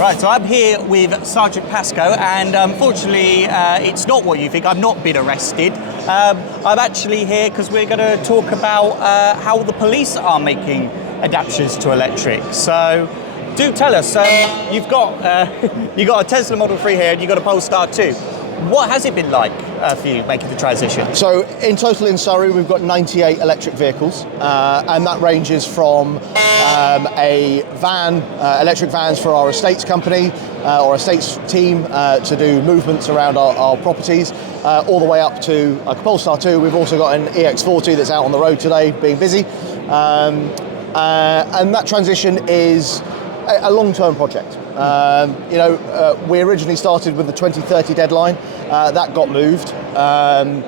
Right, so I'm here with Sergeant Pascoe, and unfortunately, it's not what you think. I've not been arrested. I'm actually here because we're going to talk about how the police are making adaptations to electric. So, do tell us. You've got a Tesla Model 3 here, and you've got a Polestar 2. What has it been like for you making the transition? So in total in Surrey we've got 98 electric vehicles, and that ranges from a van, electric vans for our estates company or estates team to do movements around our properties, all the way up to like a Polestar 2. We've also got an EX40 that's out on the road today being busy, and that transition is a long-term project. We originally started with the 2030 deadline. That got moved, and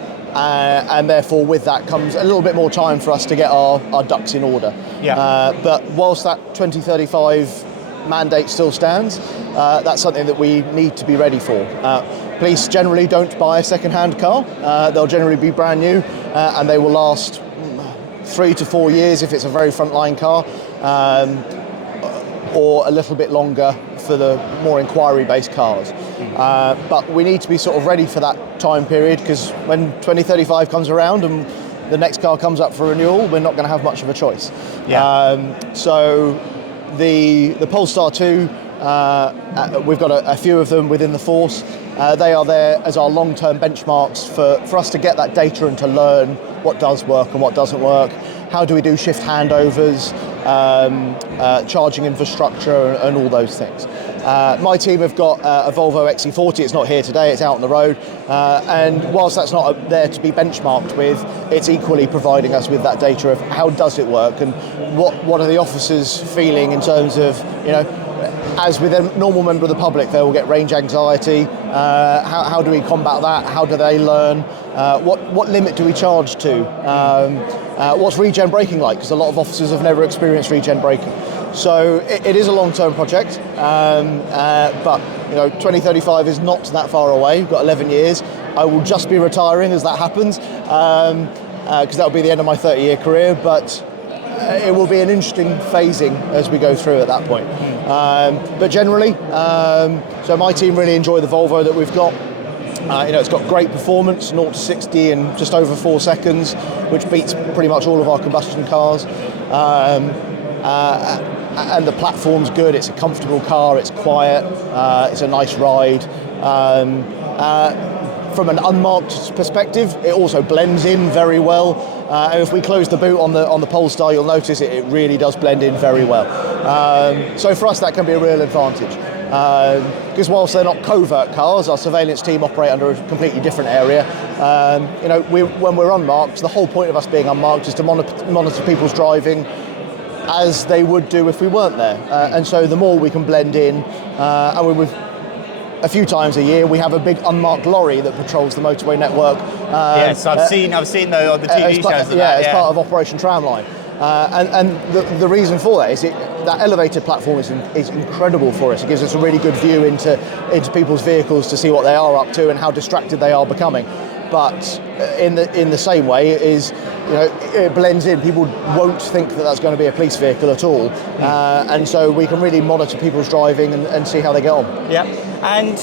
therefore with that comes a little bit more time for us to get our ducks in order. Yeah. But whilst that 2035 mandate still stands, that's something that we need to be ready for. Police generally don't buy a second-hand car. They'll generally be brand new, and they will last 3 to 4 years if it's a very frontline car. Or a little bit longer for the more inquiry-based cars. But we need to be sort of ready for that time period, because when 2035 comes around and the next car comes up for renewal, we're not going to have much of a choice. Yeah. So the Polestar 2, we've got a few of them within the force. They are there as our long-term benchmarks for us to get that data and to learn what does work and what doesn't work. How do we do shift handovers, charging infrastructure and all those things. My team have got a Volvo XC40. It's not here today, it's out on the road, and whilst that's not there to be benchmarked with, it's equally providing us with that data of how does it work and what are the officers feeling in terms of, as with a normal member of the public, they will get range anxiety. How do we combat that? How do they learn? What limit do we charge to? What's regen braking like? Because a lot of officers have never experienced regen braking. So it is a long-term project, but 2035 is not that far away. We've got 11 years. I will just be retiring as that happens, because that will be the end of my 30-year career. But it will be an interesting phasing as we go through at that point. But generally, so my team really enjoy the Volvo that we've got. It's got great performance, 0 to 60 in just over 4 seconds, which beats pretty much all of our combustion cars. And the platform's good. It's a comfortable car. It's quiet. It's a nice ride. From an unmarked perspective, it also blends in very well. And if we close the boot on the Polestar, you'll notice it really does blend in very well. So for us, that can be a real advantage. Because whilst they're not covert cars, our surveillance team operate under a completely different area. When we're unmarked, the whole point of us being unmarked is to monitor people's driving as they would do if we weren't there. And so the more we can blend in, and we've a few times a year we have a big unmarked lorry that patrols the motorway network. Yes, I've seen those on the TV shows. As part of Operation Tramline. And the reason for that is that elevated platform is incredible for us. It gives us a really good view into people's vehicles to see what they are up to and how distracted they are becoming. But in the same way, it blends in. People won't think that that's going to be a police vehicle at all, and so we can really monitor people's driving and see how they get on. Yeah, and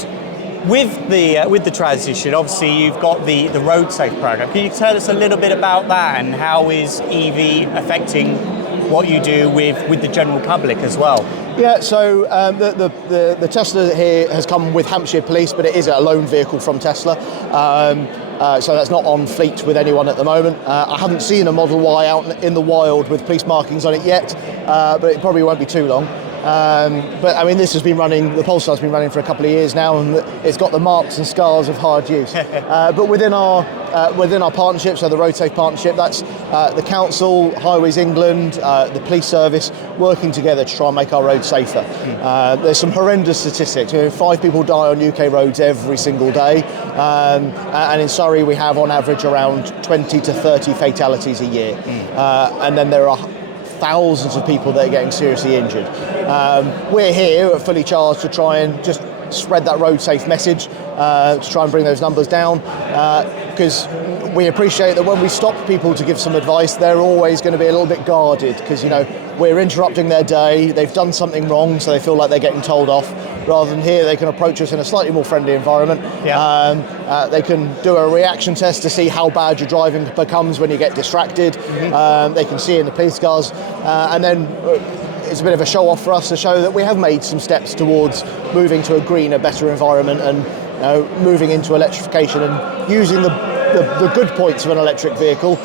with the transition, obviously you've got the Road Safe program. Can you tell us a little bit about that and how is EV affecting what you do with the general public as well? Yeah, so the Tesla here has come with Hampshire Police, but it is a loan vehicle from Tesla. So that's not on fleet with anyone at the moment. I haven't seen a Model Y out in the wild with police markings on it yet, but it probably won't be too long. But I mean, the Polestar's been running for a couple of years now, and it's got the marks and scars of hard use. But within our partnership, so the Road Safe partnership, that's the council, Highways England, the police service working together to try and make our roads safer. There's some horrendous statistics. 5 people die on UK roads every single day, and in Surrey we have on average around 20 to 30 fatalities a year, and then there are thousands of people that are getting seriously injured. We're here at Fully Charged to try and just spread that road safe message, to try and bring those numbers down, because we appreciate that when we stop people to give some advice, they're always going to be a little bit guarded, because we're interrupting their day, they've done something wrong, so they feel like they're getting told off. rather than here, they can approach us in a slightly more friendly environment. Yeah. They can do a reaction test to see how bad your driving becomes when you get distracted. They can see in the police cars, and then it's a bit of a show off for us to show that we have made some steps towards moving to a greener, better environment, and moving into electrification and using the good points of an electric vehicle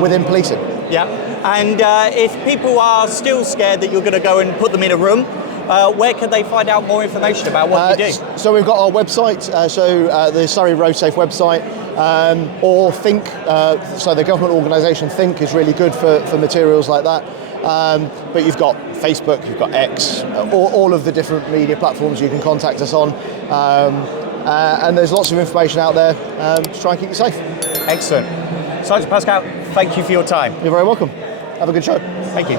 within policing. Yeah, and if people are still scared that you're going to go and put them in a room, where can they find out more information about what you do? So we've got our website, the Surrey Road Safe website, or Think, so the government organisation Think is really good for materials like that. But you've got Facebook, you've got X, all of the different media platforms you can contact us on. And there's lots of information out there to try and keep you safe. Excellent. Sergeant Pascoe, thank you for your time. You're very welcome. Have a good show. Thank you.